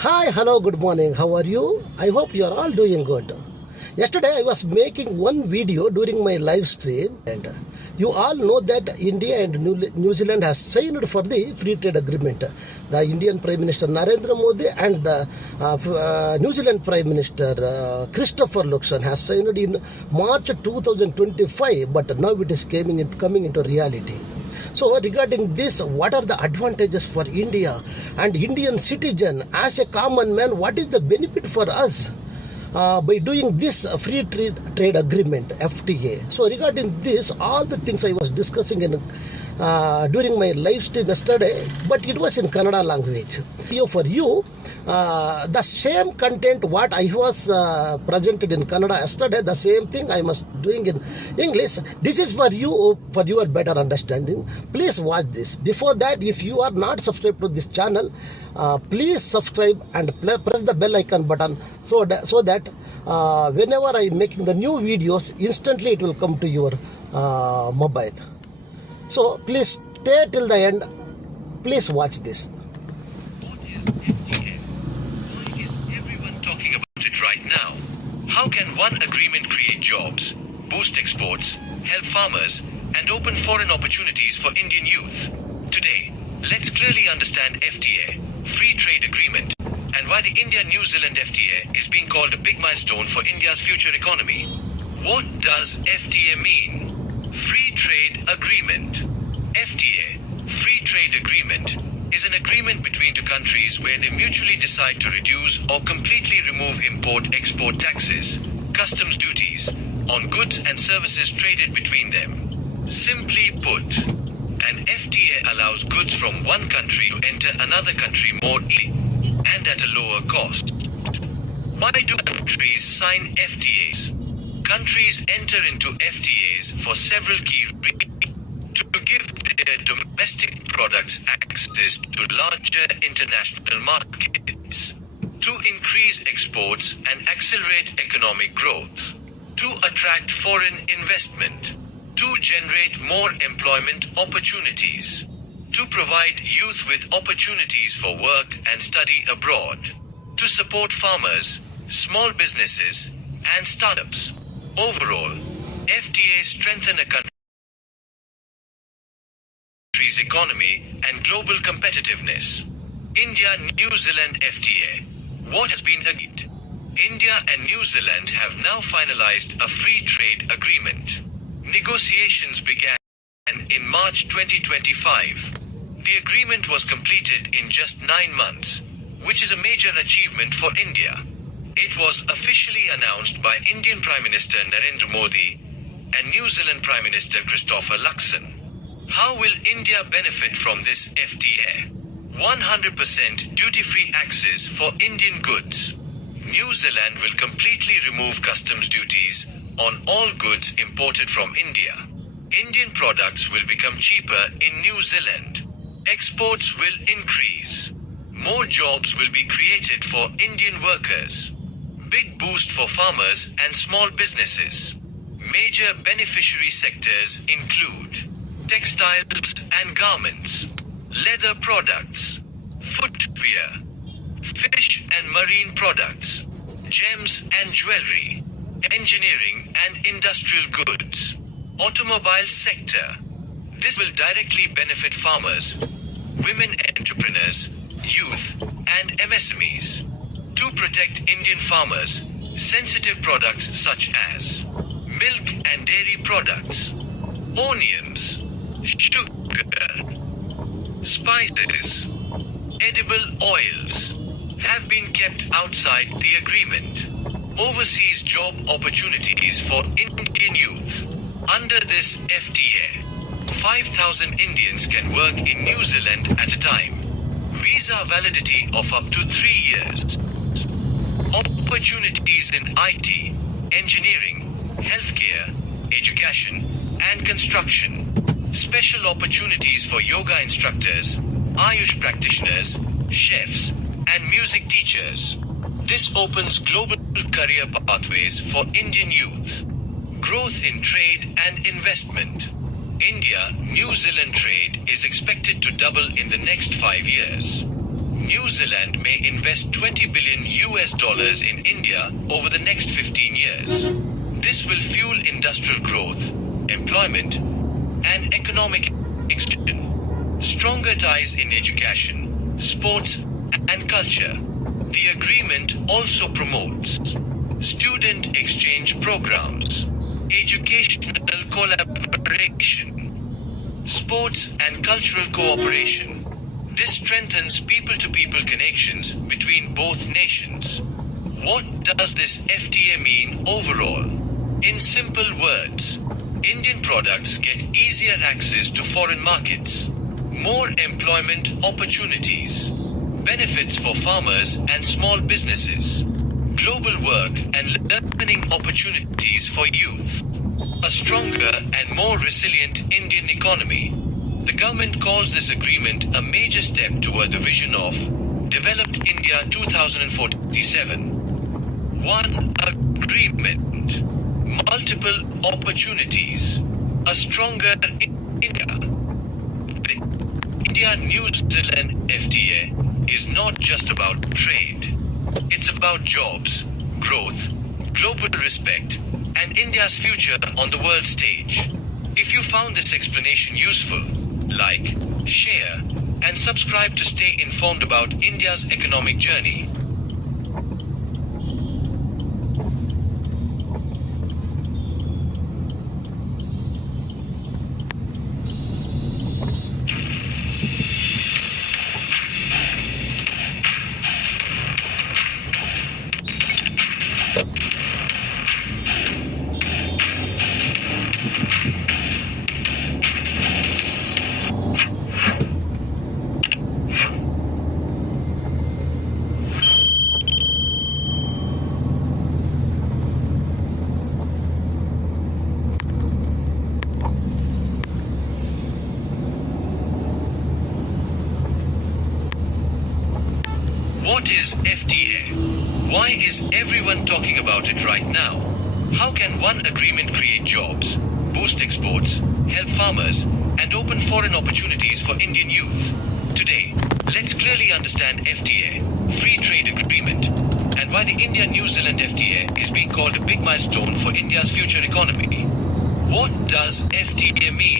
Hi, hello, good morning. How are you? I hope you are all doing good. Yesterday I was making one video during my live stream, and you all know that India and New Zealand has signed for the free trade agreement. The Indian Prime Minister Narendra Modi and the New Zealand Prime Minister Christopher Luxon has signed in March 2025, but now it is coming into reality. So regarding this, what are the advantages for India and Indian citizen as a common man? What is the benefit for us by doing this free trade agreement, FTA? So regarding this, all the things I was discussing in during my live stream yesterday, but it was in Kannada language. For you, the same content what I was presented in Kannada yesterday, the same thing I was doing in English. This is for you, for your better understanding. Please watch this. Before that, if you are not subscribed to this channel, please subscribe and press the bell icon button so that whenever I am making the new videos, instantly it will come to your mobile. So please stay till the end. Please watch this. What is FTA? Why is everyone talking about it right now? How can one agreement create jobs, boost exports, help farmers, and open foreign opportunities for Indian youth? Today, let's clearly understand FTA, Free Trade Agreement, and why the India-New Zealand FTA is being called a big milestone for India's future economy. What does FTA mean? Free Trade Agreement. FTA, Free Trade Agreement, is an agreement between two countries where they mutually decide to reduce or completely remove import-export taxes, customs duties, on goods and services traded between them. Simply put, an FTA allows goods from one country to enter another country more easily and at a lower cost. Why do countries sign FTAs? Countries enter into FTAs for several key reasons: to give their domestic products access to larger international markets, to increase exports and accelerate economic growth, to attract foreign investment, to generate more employment opportunities, to provide youth with opportunities for work and study abroad, to support farmers, small businesses, and startups. Overall, FTAs strengthen a country's economy and global competitiveness. India-New Zealand FTA. What has been agreed? India and New Zealand have now finalized a free trade agreement. Negotiations began in March 2025. The agreement was completed in just 9 months, which is a major achievement for India. It was officially announced by Indian Prime Minister Narendra Modi and New Zealand Prime Minister Christopher Luxon. How will India benefit from this FTA? 100% duty-free access for Indian goods. New Zealand will completely remove customs duties on all goods imported from India. Indian products will become cheaper in New Zealand. Exports will increase. More jobs will be created for Indian workers. Big boost for farmers and small businesses. Major beneficiary sectors include textiles and garments, leather products, footwear, fish and marine products, gems and jewelry, engineering and industrial goods, automobile sector. This will directly benefit farmers, women entrepreneurs, youth, and MSMEs. To protect Indian farmers, sensitive products such as milk and dairy products, onions, sugar, spices, edible oils have been kept outside the agreement. Overseas job opportunities for Indian youth. Under this FTA, 5,000 Indians can work in New Zealand at a time. Visa validity of up to 3 years. Opportunities in IT, engineering, healthcare, education, and construction. Special opportunities for yoga instructors, Ayush practitioners, chefs, and music teachers. This opens global career pathways for Indian youth. Growth in trade and investment. India-New Zealand trade is expected to double in the next 5 years. New Zealand may invest 20 billion US dollars in India over the next 15 years. This will fuel industrial growth, employment, and economic expansion. Stronger ties in education, sports, and culture. The agreement also promotes student exchange programs, educational collaboration, sports and cultural cooperation. This strengthens people-to-people connections between both nations. What does this FTA mean overall? In simple words, Indian products get easier access to foreign markets, more employment opportunities, benefits for farmers and small businesses, global work and learning opportunities for youth, a stronger and more resilient Indian economy. The government calls this agreement a major step toward the vision of Developed India 2047. One agreement, multiple opportunities, a stronger India. The India-New Zealand FTA is not just about trade. It's about jobs, growth, global respect, and India's future on the world stage. If you found this explanation useful, like, share, and subscribe to stay informed about India's economic journey. What is FTA? Why is everyone talking about it right now? How can one agreement create jobs, boost exports, help farmers, and open foreign opportunities for Indian youth? Today, let's clearly understand FTA, Free Trade Agreement, and why the India-New Zealand FTA is being called a big milestone for India's future economy. What does FTA mean